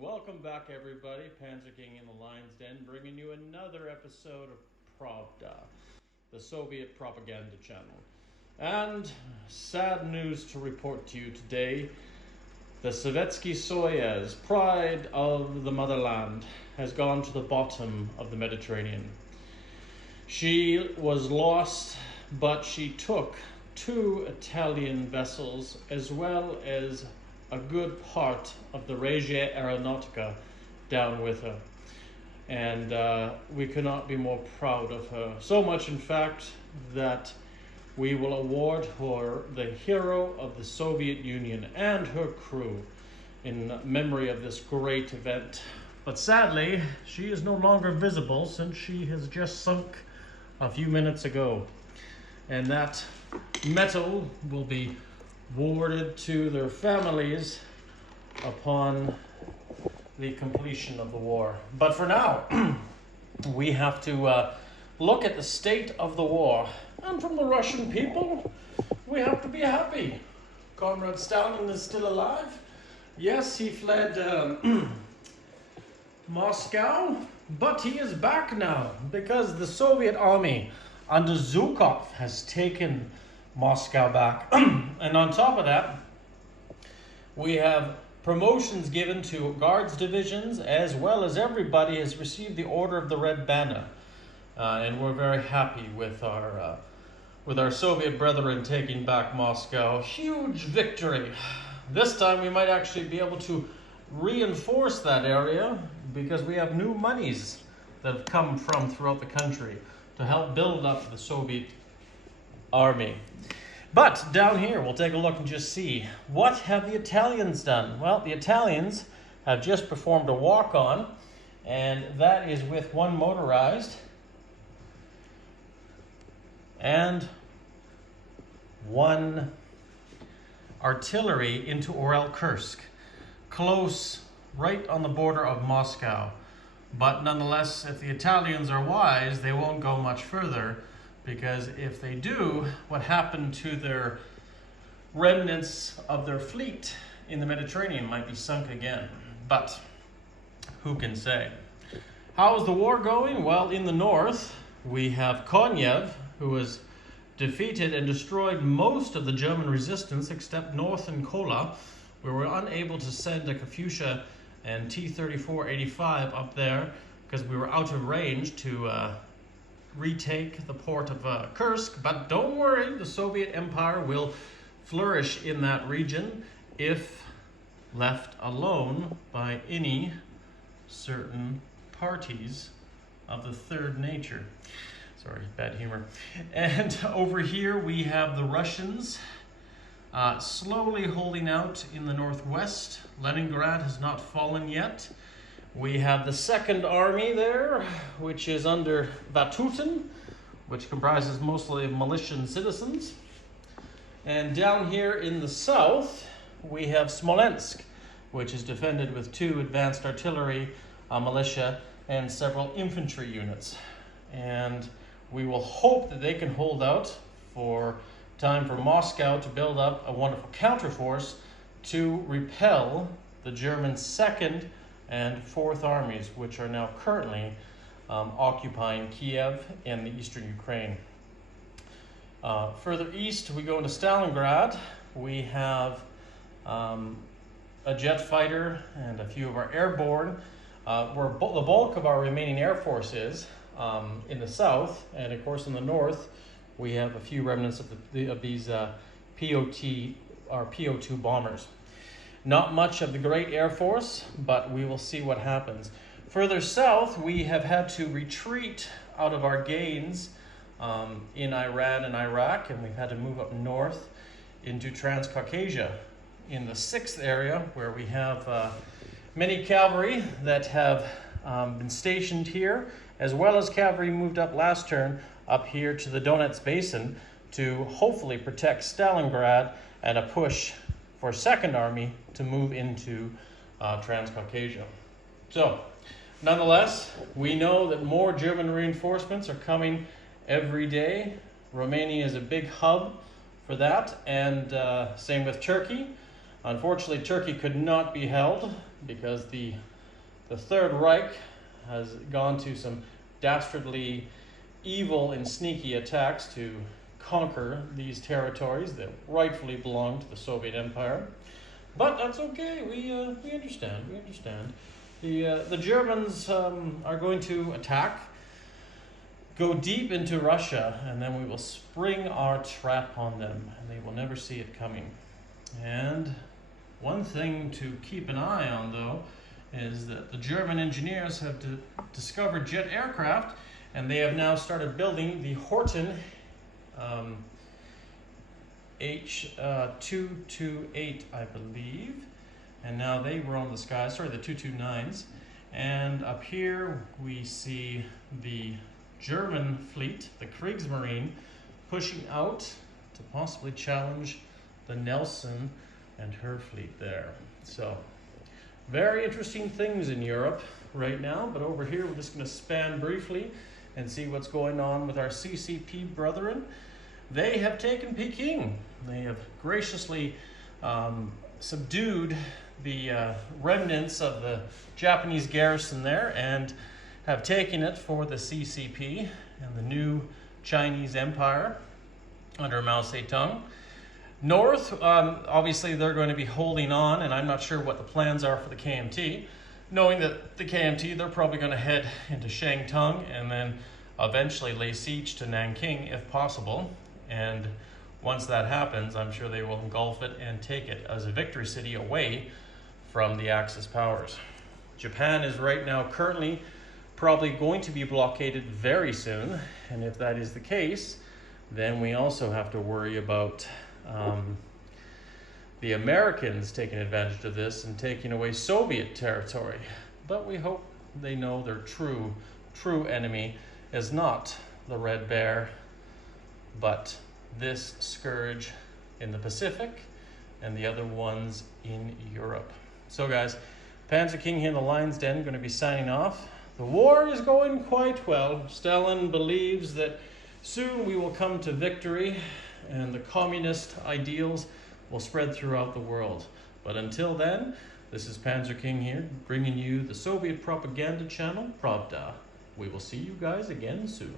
Welcome back, everybody. Panzer King in the Lion's Den, bringing you another episode of PRAVDA, the Soviet propaganda channel. And sad news to report to you today. The Sovietsky Soyuz, pride of the motherland, has gone to the bottom of the Mediterranean. She was lost, but she took 2 Italian vessels as well as a good part of the Regia Aeronautica down with her. And we could not be more proud of her. So much, in fact, that we will award her the Hero of the Soviet Union and her crew in memory of this great event. But sadly, she is no longer visible since she has just sunk a few minutes ago. And that medal will be awarded to their families upon the completion of the war. But for now, we have to look at the state of the war. And from the Russian people, we have to be happy. Comrade Stalin is still alive. Yes, he fled Moscow, but he is back now because the Soviet army under Zhukov has taken Moscow back. And on top of that, we have promotions given to guards divisions, as well as everybody has received the Order of the Red Banner. And we're very happy with our Soviet brethren taking back Moscow. Huge victory. This time we might actually be able to reinforce that area because we have new monies that have come from throughout the country to help build up the Soviet army. But down here, we'll take a look and just see, what have the Italians done? Well, the Italians have just performed a walk-on, and that is with 1 motorized and 1 artillery into Orel-Kursk, close, right on the border of Moscow. But nonetheless, if the Italians are wise, they won't go much further, because if they do, what happened to their remnants of their fleet in the Mediterranean might be sunk again. But who can say? How is the war going? Well, in the north, we have Konev, who has defeated and destroyed most of the German resistance except north in Kola. We were unable to send a Katyusha and T-34-85 up there because we were out of range to retake the port of Kursk. But don't worry, the Soviet Empire will flourish in that region if left alone by any certain parties of the third nature. Sorry, bad humor. And over here we have the Russians slowly holding out in the northwest. Leningrad has not fallen yet. We have the Second Army there, which is under Vatutin, which comprises mostly of militia and citizens. And down here in the south, we have Smolensk, which is defended with 2 advanced artillery, militia, and several infantry units. And we will hope that they can hold out for time for Moscow to build up a wonderful counterforce to repel the German 2nd and 4th armies, which are now currently occupying Kiev and the eastern Ukraine. Further east, we go into Stalingrad. We have a jet fighter and a few of our airborne, where the bulk of our remaining air force is in the south, and of course in the north, we have a few remnants of these PO2 bombers. Not much of the great Air Force, but we will see what happens. Further south, we have had to retreat out of our gains in Iran and Iraq, and we've had to move up north into Transcaucasia in the 6th area, where we have many cavalry that have been stationed here, as well as cavalry moved up last turn up here to the Donetsk Basin to hopefully protect Stalingrad and a push for Second Army to move into Transcaucasia. So, nonetheless, we know that more German reinforcements are coming every day. Romania is a big hub for that, and same with Turkey. Unfortunately, Turkey could not be held because the Third Reich has gone to some dastardly evil and sneaky attacks to conquer these territories that rightfully belong to the Soviet Empire. But that's okay. We understand. We understand. The Germans are going to attack, go deep into Russia, and then we will spring our trap on them, and they will never see it coming. And one thing to keep an eye on, though, is that the German engineers have discovered jet aircraft, and they have now started building the Horten H228, I believe. And now they roam the sky, sorry, the 229s. And up here we see the German fleet, the Kriegsmarine, pushing out to possibly challenge the Nelson and her fleet there. So, very interesting things in Europe right now, but over here we're just going to span briefly and see what's going on with our CCP brethren. They have taken Peking. They have graciously subdued the remnants of the Japanese garrison there and have taken it for the CCP and the new Chinese Empire under Mao Zedong. North, obviously they're going to be holding on, and I'm not sure what the plans are for the KMT. Knowing that the KMT, they're probably going to head into Shantung and then eventually lay siege to Nanking if possible. And once that happens, I'm sure they will engulf it and take it as a victory city away from the Axis powers. Japan is right now currently probably going to be blockaded very soon, and if that is the case, then we also have to worry about the Americans taking advantage of this and taking away Soviet territory. But we hope they know their true enemy is not the Red Bear, but this scourge in the Pacific and the other ones in Europe. So guys, Panzer King here in the Lion's Den, going to be signing off. The war is going quite well. Stalin believes that soon we will come to victory and the communist ideals will spread throughout the world. But until then, this is Panzer King here, bringing you the Soviet propaganda channel, PRAVDA. We will see you guys again soon.